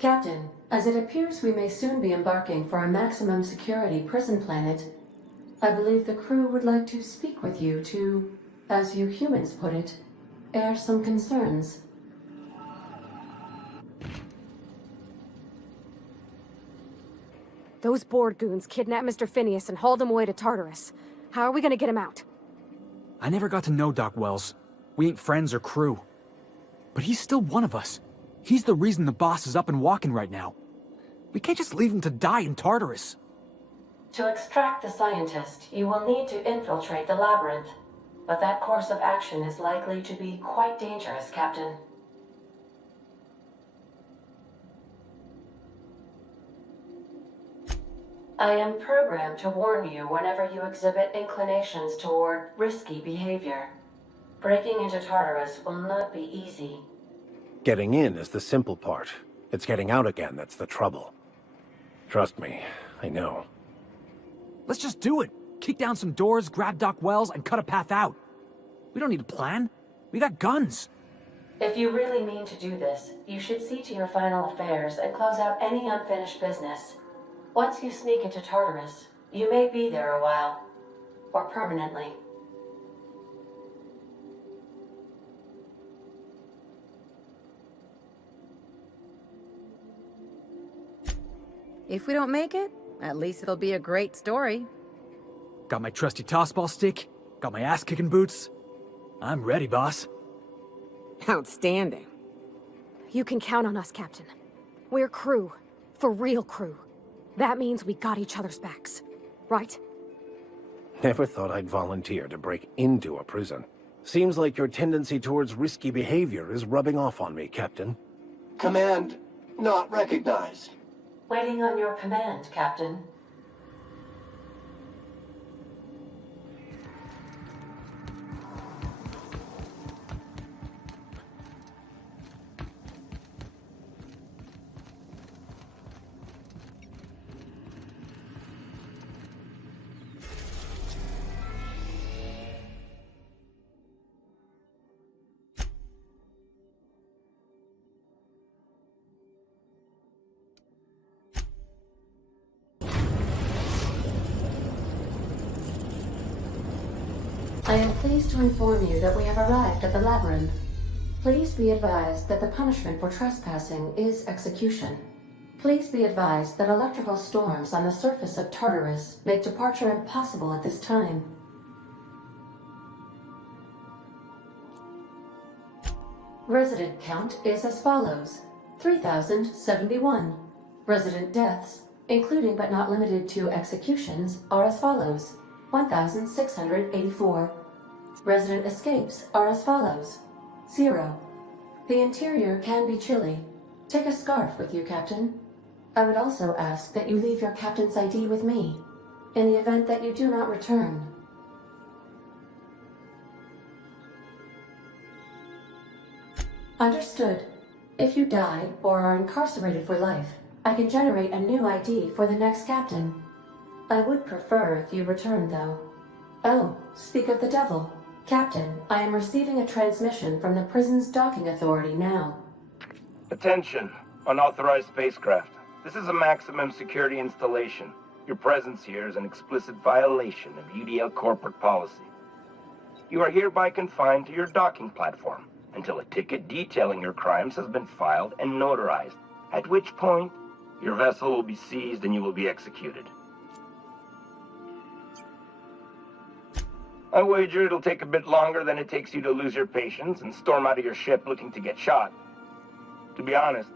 Captain, as it appears we may soon be embarking for a maximum security prison planet, I believe the crew would like to speak with you to, as you humans put it, air some concerns. Those board goons kidnapped Mr. Phineas and hauled him away to Tartarus. How are we gonna get him out? I never got to know Doc Wells. We ain't friends or crew. But he's still one of us. He's the reason the boss is up and walking right now. We can't just leave him to die in Tartarus. To extract the scientist, you will need to infiltrate the labyrinth. But that course of action is likely to be quite dangerous, Captain. I am programmed to warn you whenever you exhibit inclinations toward risky behavior. Breaking into Tartarus will not be easy. Getting in is the simple part. It's getting out again that's the trouble. Trust me, I know. Let's just do it. Kick down some doors, grab Doc Wells, and cut a path out. We don't need a plan. We got guns. If you really mean to do this, you should see to your final affairs and close out any unfinished business. Once you sneak into Tartarus, you may be there a while. Or permanently. If we don't make it, at least it'll be a great story. Got my trusty tossball stick, got my ass-kicking boots. I'm ready, boss. Outstanding. You can count on us, Captain. We're crew. For real crew. That means we got each other's backs. Right? Never thought I'd volunteer to break into a prison. Seems like your tendency towards risky behavior is rubbing off on me, Captain. Command not recognized. Waiting on your command, Captain. I am pleased to inform you that we have arrived at the labyrinth. Please be advised that the punishment for trespassing is execution. Please be advised that electrical storms on the surface of Tartarus make departure impossible at this time. Resident count is as follows: 3,071. Resident deaths, including but not limited to executions, are as follows: 1,684. Resident escapes are as follows: 0. The interior can be chilly. Take a scarf with you, Captain. I would also ask that you leave your captain's ID with me, in the event that you do not return. Understood. If you die or are incarcerated for life, I can generate a new ID for the next captain. I would prefer if you return, though. Oh, speak of the devil. Captain, I am receiving a transmission from the prison's docking authority now. Attention, unauthorized spacecraft. This is a maximum security installation. Your presence here is an explicit violation of UDL corporate policy. You are hereby confined to your docking platform until a ticket detailing your crimes has been filed and notarized, at which point your vessel will be seized and you will be executed. I wager it'll take a bit longer than it takes you to lose your patience and storm out of your ship looking to get shot. To be honest,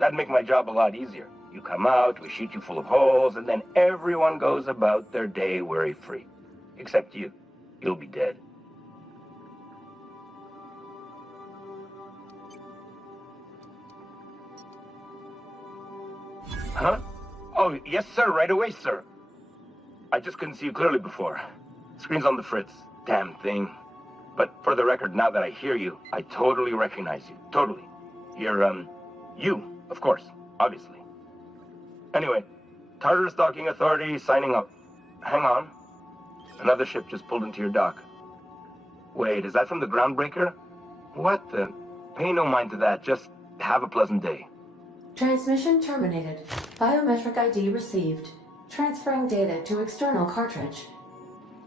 that'd make my job a lot easier. You come out, we shoot you full of holes, and then everyone goes about their day worry-free. Except you. You'll be dead. Huh? Oh, yes, sir. Right away, sir. I just couldn't see you clearly before. Screen's on the fritz. Damn thing. But for the record, now that I hear you, I totally recognize you. Totally. You're, you, of course. Obviously. Anyway, Tartarus Docking Authority signing up. Hang on. Another ship just pulled into your dock. Wait, is that from the Groundbreaker? What the? Pay no mind to that. Just have a pleasant day. Transmission terminated. Biometric ID received. Transferring data to external cartridge.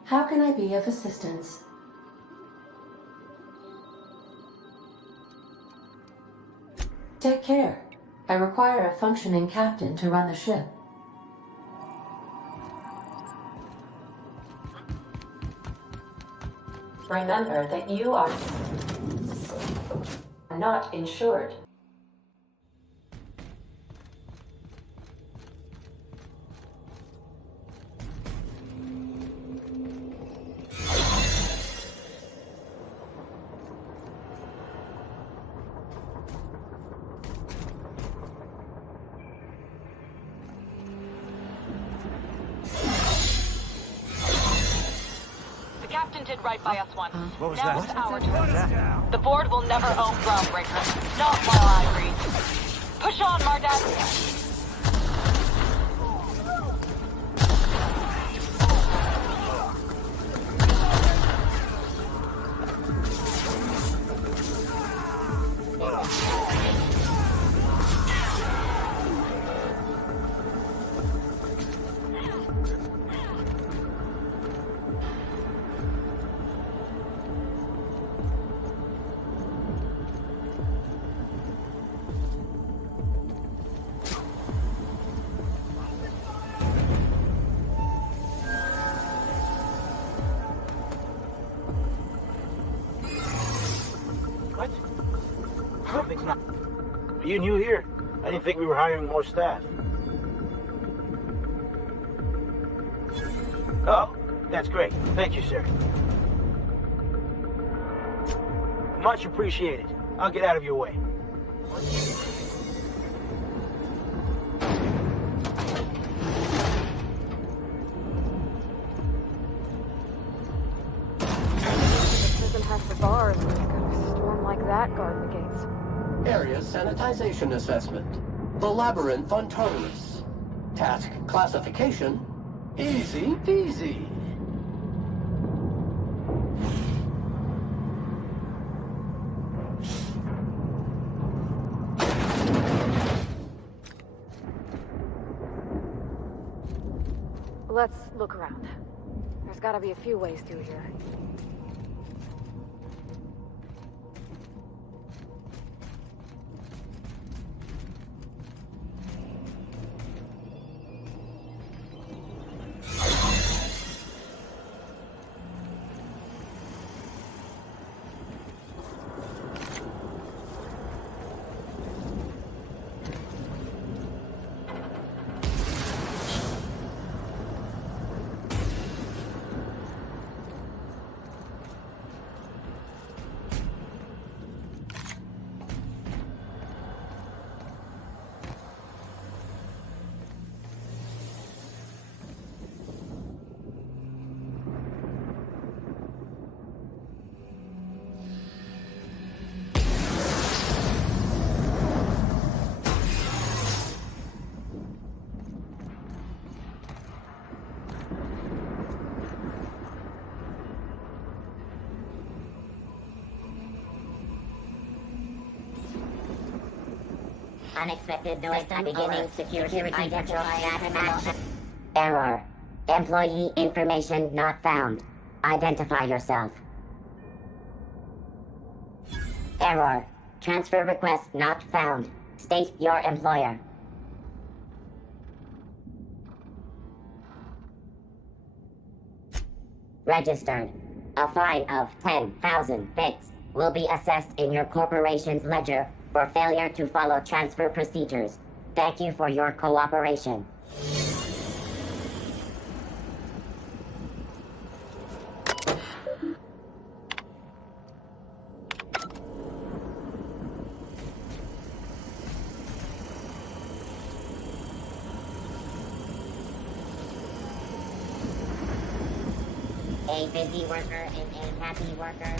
How can I be of assistance? Take care. I require a functioning captain to run the ship. Remember that you are not insured. The captain did right by us once. What was Now that? it's our turn. The board will never own Groundbreaker. Not while I breathe. Push on, Mardat. What? Something's not... Are you new here? I didn't think we were hiring more staff. Oh, that's great. Thank you, sir. Much appreciated. I'll get out of your way. Prison has the bars. When you've got a storm like that guarding the gates. Area sanitization assessment. The labyrinth on Tartarus. Task classification. Easy peasy. Let's look around. There's gotta be a few ways through here. Unexpected noise beginning security identified. Error. Employee information not found. Identify yourself. Error. Transfer request not found. State your employer. Registered. A fine of 10,000 bits will be assessed in your corporation's ledger for failure to follow transfer procedures. Thank you for your cooperation. A busy worker and a happy worker.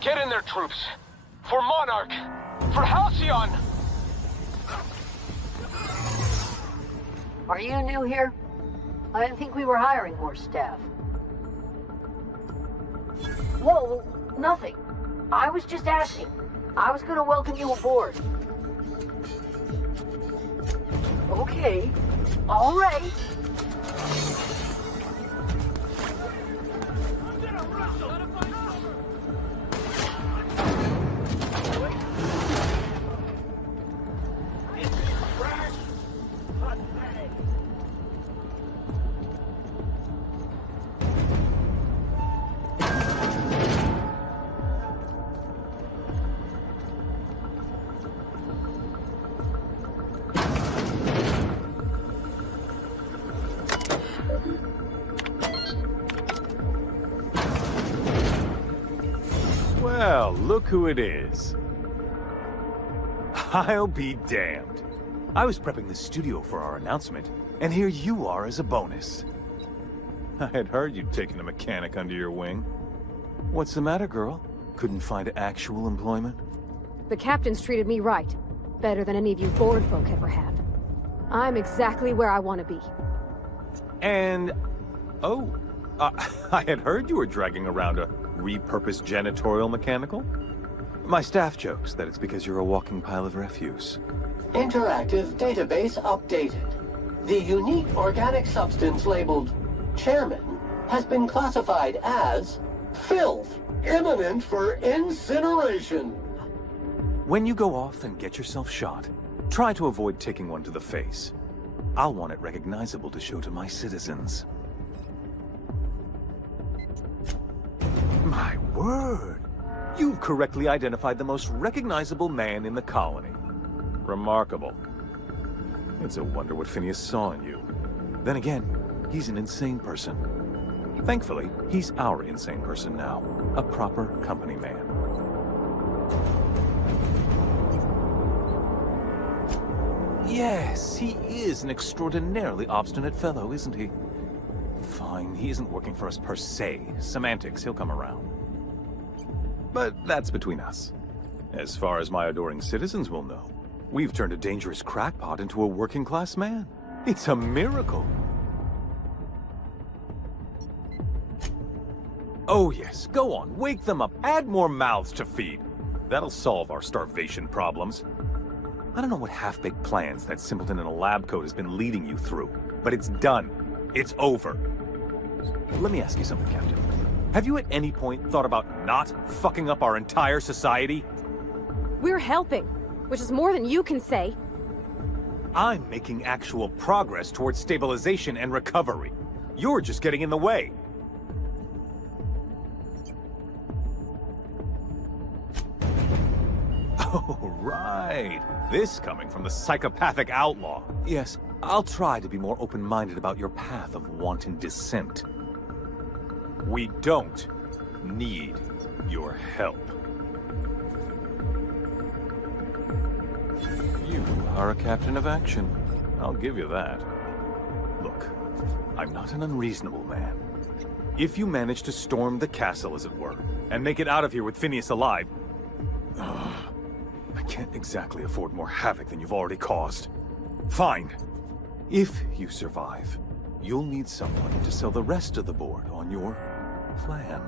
Get in there, troops. For Monarch. For Halcyon. Are you new here? I didn't think we were hiring more staff. Whoa, nothing. I was just asking. I was gonna welcome you aboard. Okay. All right. Well, look who it is. I'll be damned. I was prepping the studio for our announcement, and here you are as a bonus. I had heard you'd taken a mechanic under your wing. What's the matter, girl? Couldn't find actual employment? The captain's treated me right. Better than any of you bored folk ever have. I'm exactly where I want to be. And... oh, I had heard you were dragging around a repurposed janitorial mechanical? My staff jokes that it's because you're a walking pile of refuse. Interactive database updated. The unique organic substance labeled Chairman has been classified as filth, imminent for incineration. When you go off and get yourself shot, try to avoid taking one to the face. I'll want it recognizable to show to my citizens. My word! You've correctly identified the most recognizable man in the colony. Remarkable. It's a wonder what Phineas saw in you. Then again, he's an insane person. Thankfully, he's our insane person now. A proper company man. Yes, he is an extraordinarily obstinate fellow, isn't he? Fine, he isn't working for us per se. Semantics, he'll come around. But that's between us. As far as my adoring citizens will know, we've turned a dangerous crackpot into a working-class man. It's a miracle. Oh yes, go on, wake them up, add more mouths to feed. That'll solve our starvation problems. I don't know what half-baked plans that simpleton in a lab coat has been leading you through, but it's done. It's over. Let me ask you something, Captain. Have you at any point thought about not fucking up our entire society? We're helping, which is more than you can say. I'm making actual progress towards stabilization and recovery. You're just getting in the way. Oh, right. This coming from the psychopathic outlaw. Yes, I'll try to be more open-minded about your path of wanton descent. We don't need your help. You are a captain of action. I'll give you that. Look, I'm not an unreasonable man. If you manage to storm the castle, as it were, and make it out of here with Phineas alive, I can't exactly afford more havoc than you've already caused. Fine. If you survive, you'll need someone to sell the rest of the board on your plan.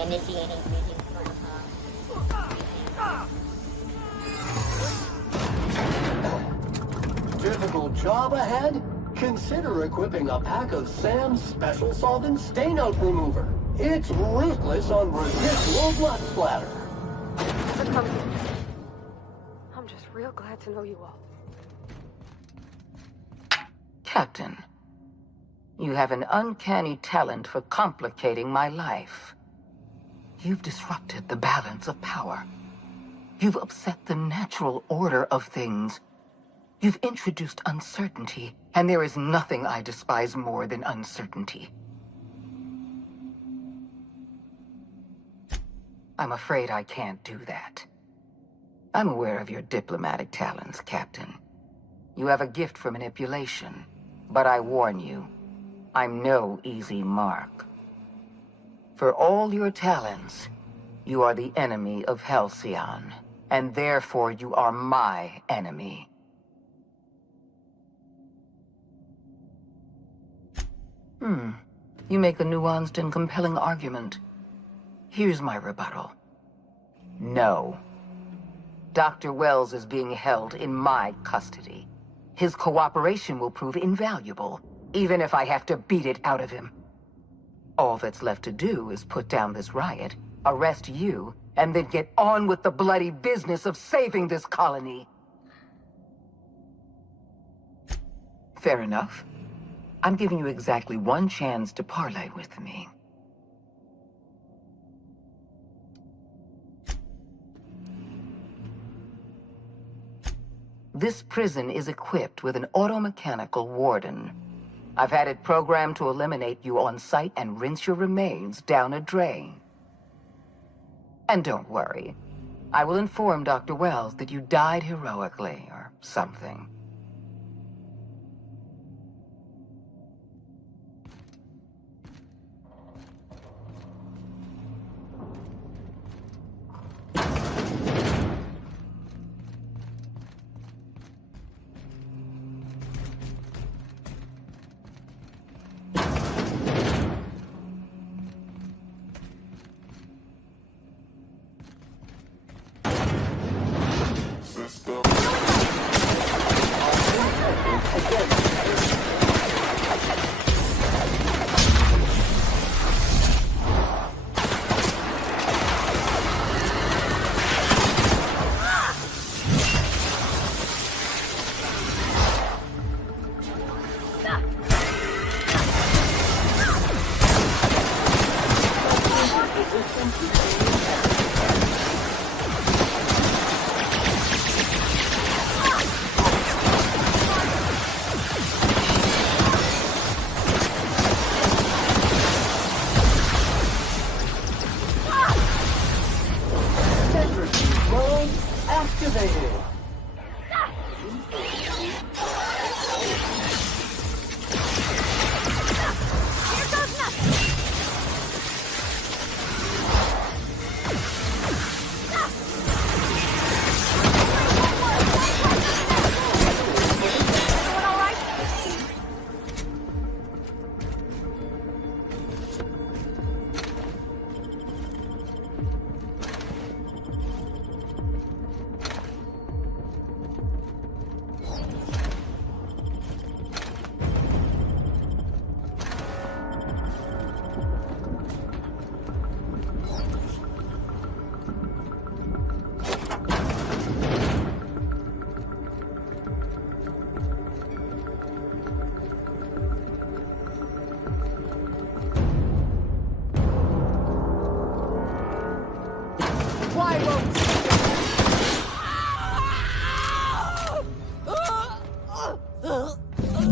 Initiating greeting protocol. Difficult job ahead? Consider equipping a pack of Sam's special solvent stain-out remover. It's ruthless on residual blood splatter. For coming in. I'm just real glad to know you all. Captain, you have an uncanny talent for complicating my life. You've disrupted the balance of power. You've upset the natural order of things. You've introduced uncertainty, and there is nothing I despise more than uncertainty. I'm afraid I can't do that. I'm aware of your diplomatic talents, Captain. You have a gift for manipulation, but I warn you, I'm no easy mark. For all your talents, you are the enemy of Halcyon, and therefore you are my enemy. You make a nuanced and compelling argument. Here's my rebuttal. No. Dr. Wells is being held in my custody. His cooperation will prove invaluable, even if I have to beat it out of him. All that's left to do is put down this riot, arrest you, and then get on with the bloody business of saving this colony. Fair enough. I'm giving you exactly one chance to parley with me. This prison is equipped with an automechanical warden. I've had it programmed to eliminate you on sight and rinse your remains down a drain. And don't worry, I will inform Dr. Wells that you died heroically or something.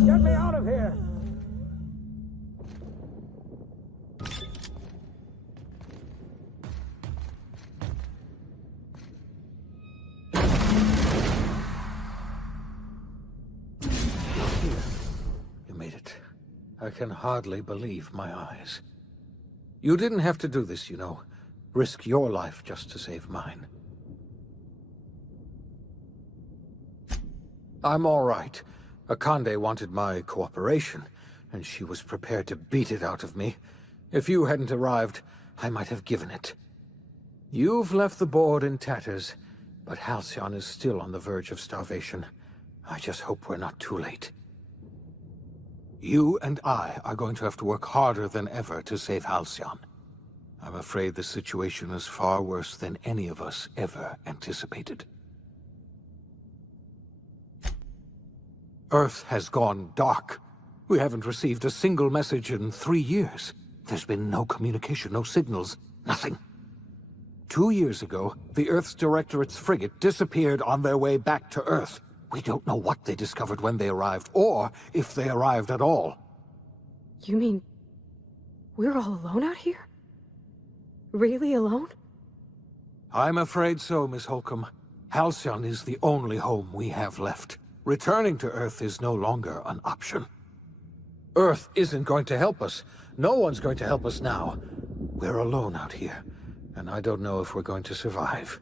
Get me out of here! You made it. I can hardly believe my eyes. You didn't have to do this, you know. Risk your life just to save mine. I'm all right. Akande wanted my cooperation, and she was prepared to beat it out of me. If you hadn't arrived, I might have given it. You've left the board in tatters, but Halcyon is still on the verge of starvation. I just hope we're not too late. You and I are going to have to work harder than ever to save Halcyon. I'm afraid the situation is far worse than any of us ever anticipated. Earth has gone dark. We haven't received a single message in 3 years. There's been no communication, no signals, nothing. 2 years ago, the Earth's Directorate's frigate disappeared on their way back to Earth. We don't know what they discovered when they arrived, or if they arrived at all. You mean we're all alone out here? Really alone? I'm afraid so, Miss Holcomb. Halcyon is the only home we have left. Returning to Earth is no longer an option. Earth isn't going to help us. No one's going to help us now. We're alone out here, and I don't know if we're going to survive.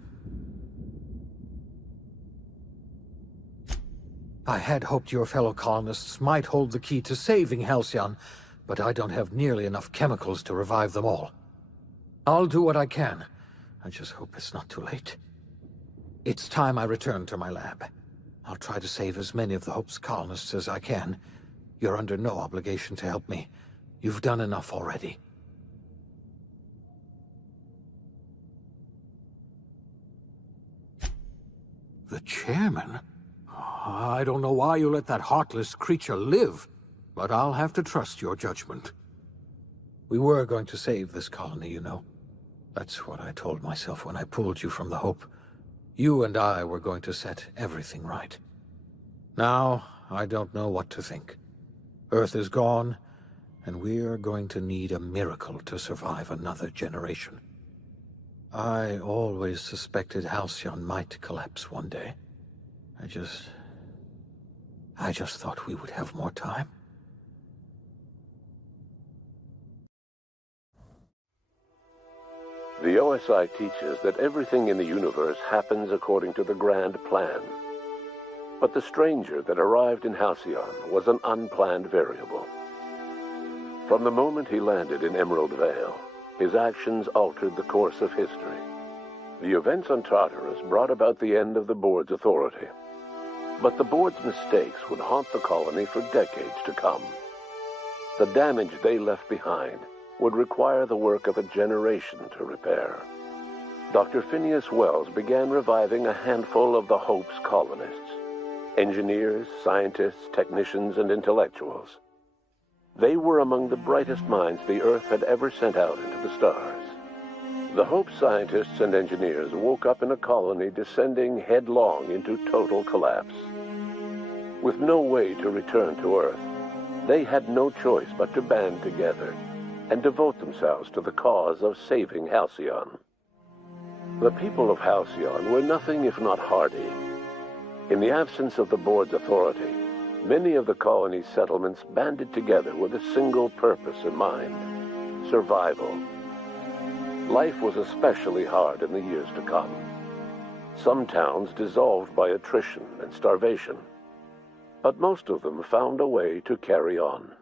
I had hoped your fellow colonists might hold the key to saving Halcyon, but I don't have nearly enough chemicals to revive them all. I'll do what I can. I just hope it's not too late. It's time I return to my lab. I'll try to save as many of the Hope's colonists as I can. You're under no obligation to help me. You've done enough already. The chairman? I don't know why you let that heartless creature live, but I'll have to trust your judgment. We were going to save this colony, you know. That's what I told myself when I pulled you from the Hope. You and I were going to set everything right. Now, I don't know what to think. Earth is gone, and we're going to need a miracle to survive another generation. I always suspected Halcyon might collapse one day. I just thought we would have more time. The OSI teaches that everything in the universe happens according to the grand plan. But the stranger that arrived in Halcyon was an unplanned variable. From the moment he landed in Emerald Vale, his actions altered the course of history. The events on Tartarus brought about the end of the board's authority. But the board's mistakes would haunt the colony for decades to come. The damage they left behind would require the work of a generation to repair. Dr. Phineas Wells began reviving a handful of the Hope's colonists. Engineers, scientists, technicians, and intellectuals. They were among the brightest minds the Earth had ever sent out into the stars. The Hope scientists and engineers woke up in a colony descending headlong into total collapse. With no way to return to Earth, they had no choice but to band together and devote themselves to the cause of saving Halcyon. The people of Halcyon were nothing if not hardy. In the absence of the board's authority, many of the colony's settlements banded together with a single purpose in mind: survival. Life was especially hard in the years to come. Some towns dissolved by attrition and starvation, but most of them found a way to carry on.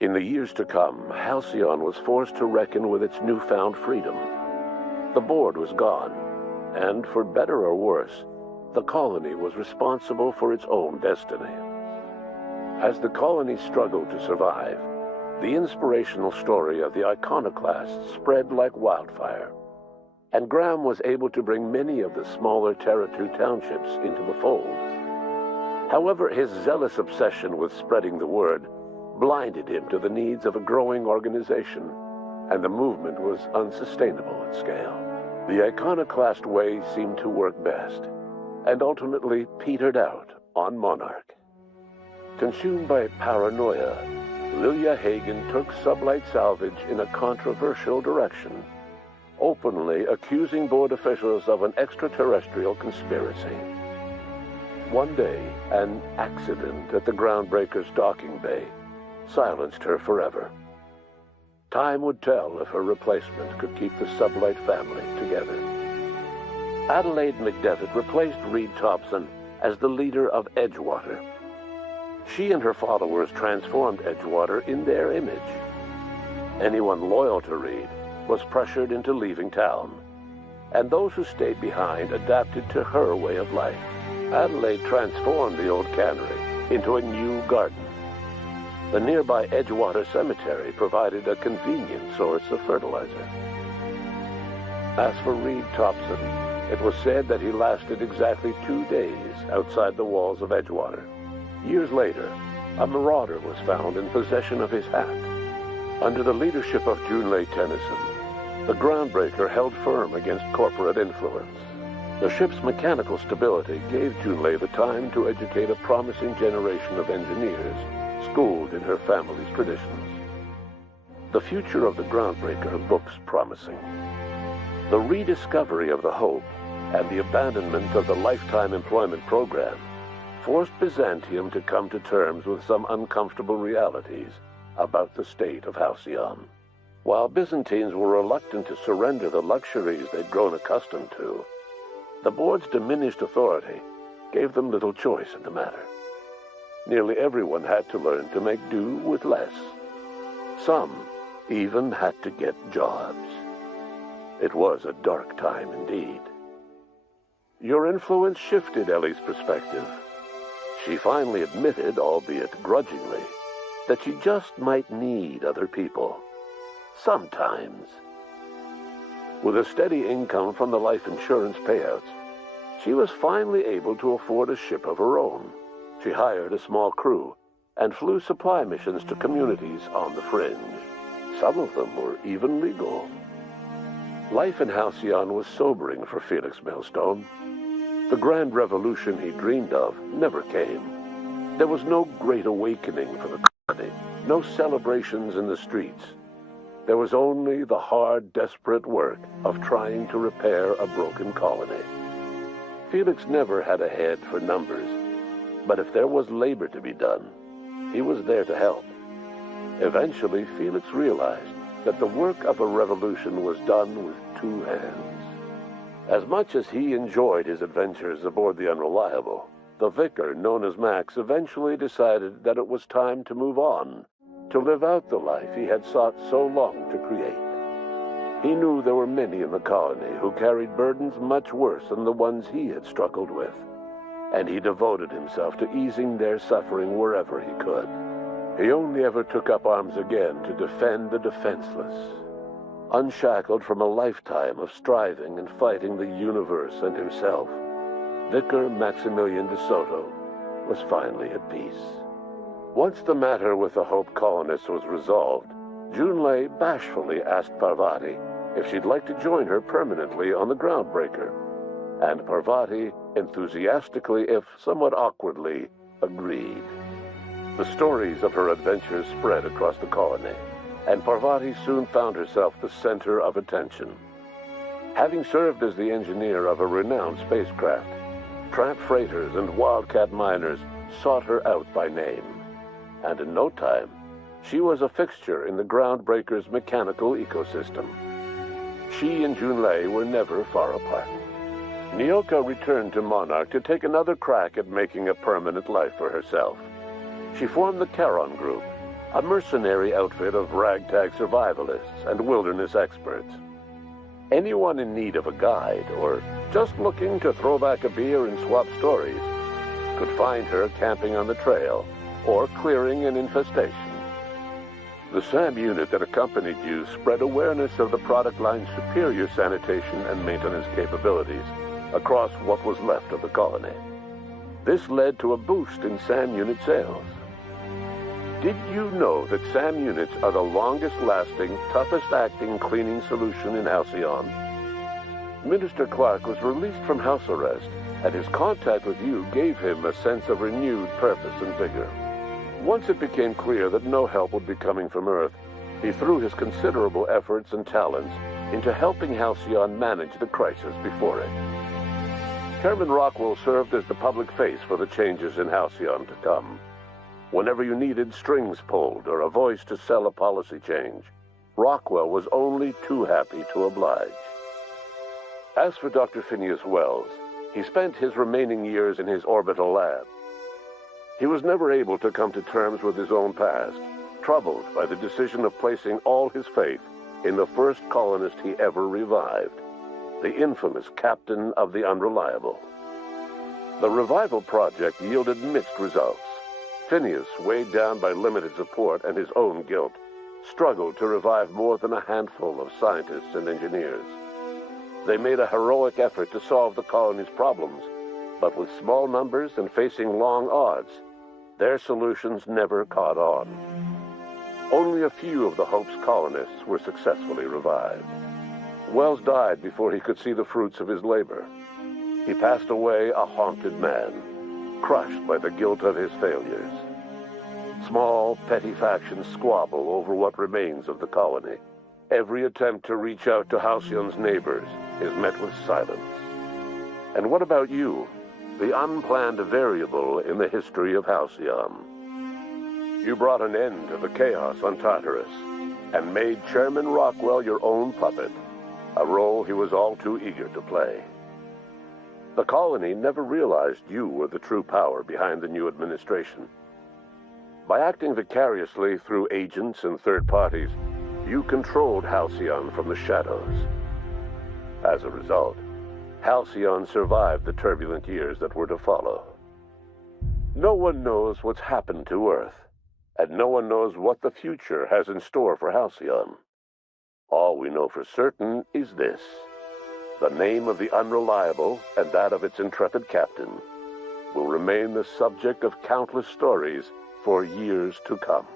In the years to come, Halcyon was forced to reckon with its newfound freedom. The board was gone, and for better or worse, the colony was responsible for its own destiny. As the colony struggled to survive, the inspirational story of the iconoclasts spread like wildfire, and Graham was able to bring many of the smaller Terra-2 townships into the fold. However, his zealous obsession with spreading the word blinded him to the needs of a growing organization, and the movement was unsustainable at scale. The iconoclast way seemed to work best, and ultimately petered out on Monarch. Consumed by paranoia, Lilia Hagen took Sublight Salvage in a controversial direction, openly accusing board officials of an extraterrestrial conspiracy. One day, an accident at the Groundbreaker's docking bay silenced her forever. Time would tell if her replacement could keep the Sublight family together. Adelaide McDevitt replaced Reed Thompson as the leader of Edgewater. She and her followers transformed Edgewater in their image. Anyone loyal to Reed was pressured into leaving town, and those who stayed behind adapted to her way of life. Adelaide transformed the old cannery into a new garden. The nearby Edgewater Cemetery provided a convenient source of fertilizer. As for Reed Thompson, it was said that he lasted exactly 2 days outside the walls of Edgewater. Years later, a marauder was found in possession of his hat. Under the leadership of Junlei Tennyson, the groundbreaker held firm against corporate influence. The ship's mechanical stability gave Junlei the time to educate a promising generation of engineers schooled in her family's traditions. The future of the groundbreaker looks promising. The rediscovery of the Hope and the abandonment of the lifetime employment program forced Byzantium to come to terms with some uncomfortable realities about the state of Halcyon. While Byzantines were reluctant to surrender the luxuries they'd grown accustomed to, the board's diminished authority gave them little choice in the matter. Nearly everyone had to learn to make do with less. Some even had to get jobs. It was a dark time indeed. Your influence shifted Ellie's perspective. She finally admitted, albeit grudgingly, that she just might need other people. Sometimes. With a steady income from the life insurance payouts, she was finally able to afford a ship of her own. She hired a small crew and flew supply missions to communities on the fringe. Some of them were even legal. Life in Halcyon was sobering for Felix Millstone. The grand revolution he dreamed of never came. There was no great awakening for the colony, no celebrations in the streets. There was only the hard, desperate work of trying to repair a broken colony. Felix never had a head for numbers, but if there was labor to be done, he was there to help. Eventually, Felix realized that the work of a revolution was done with 2 hands. As much as he enjoyed his adventures aboard the Unreliable, the vicar, known as Max, eventually decided that it was time to move on, to live out the life he had sought so long to create. He knew there were many in the colony who carried burdens much worse than the ones he had struggled with, and he devoted himself to easing their suffering wherever he could. He only ever took up arms again to defend the defenseless. Unshackled from a lifetime of striving and fighting the universe and himself, Vicar Maximilian de Soto was finally at peace. Once the matter with the Hope colonists was resolved, Junlei bashfully asked Parvati if she'd like to join her permanently on the Groundbreaker, and Parvati enthusiastically, if somewhat awkwardly, agreed. The stories of her adventures spread across the colony, and Parvati soon found herself the center of attention. Having served as the engineer of a renowned spacecraft, tramp freighters and wildcat miners sought her out by name, and in no time, she was a fixture in the Groundbreaker's mechanical ecosystem. She and Junlei were never far apart. Nyoka returned to Monarch to take another crack at making a permanent life for herself. She formed the Charon Group, a mercenary outfit of ragtag survivalists and wilderness experts. Anyone in need of a guide, or just looking to throw back a beer and swap stories, could find her camping on the trail or clearing an infestation. The SAM unit that accompanied you spread awareness of the product line's superior sanitation and maintenance capabilities across what was left of the colony. This led to a boost in SAM unit sales. Did you know that SAM units are the longest-lasting, toughest-acting cleaning solution in Halcyon? Minister Clark was released from house arrest, and his contact with you gave him a sense of renewed purpose and vigor. Once it became clear that no help would be coming from Earth, he threw his considerable efforts and talents into helping Halcyon manage the crisis before it. Chairman Rockwell served as the public face for the changes in Halcyon to come. Whenever you needed strings pulled or a voice to sell a policy change, Rockwell was only too happy to oblige. As for Dr. Phineas Wells, he spent his remaining years in his orbital lab. He was never able to come to terms with his own past, troubled by the decision of placing all his faith in the first colonist he ever revived, the infamous Captain of the Unreliable. The revival project yielded mixed results. Phineas, weighed down by limited support and his own guilt, struggled to revive more than a handful of scientists and engineers. They made a heroic effort to solve the colony's problems, but with small numbers and facing long odds, their solutions never caught on. Only a few of the Hope's colonists were successfully revived. Wells died before he could see the fruits of his labor. He passed away a haunted man, crushed by the guilt of his failures. Small, petty factions squabble over what remains of the colony. Every attempt to reach out to Halcyon's neighbors is met with silence. And what about you, the unplanned variable in the history of Halcyon? You brought an end to the chaos on Tartarus and made Chairman Rockwell your own puppet, a role he was all too eager to play. The colony never realized you were the true power behind the new administration. By acting vicariously through agents and third parties, you controlled Halcyon from the shadows. As a result, Halcyon survived the turbulent years that were to follow. No one knows what's happened to Earth, and no one knows what the future has in store for Halcyon. All we know for certain is this: the name of the Unreliable and that of its intrepid captain will remain the subject of countless stories for years to come.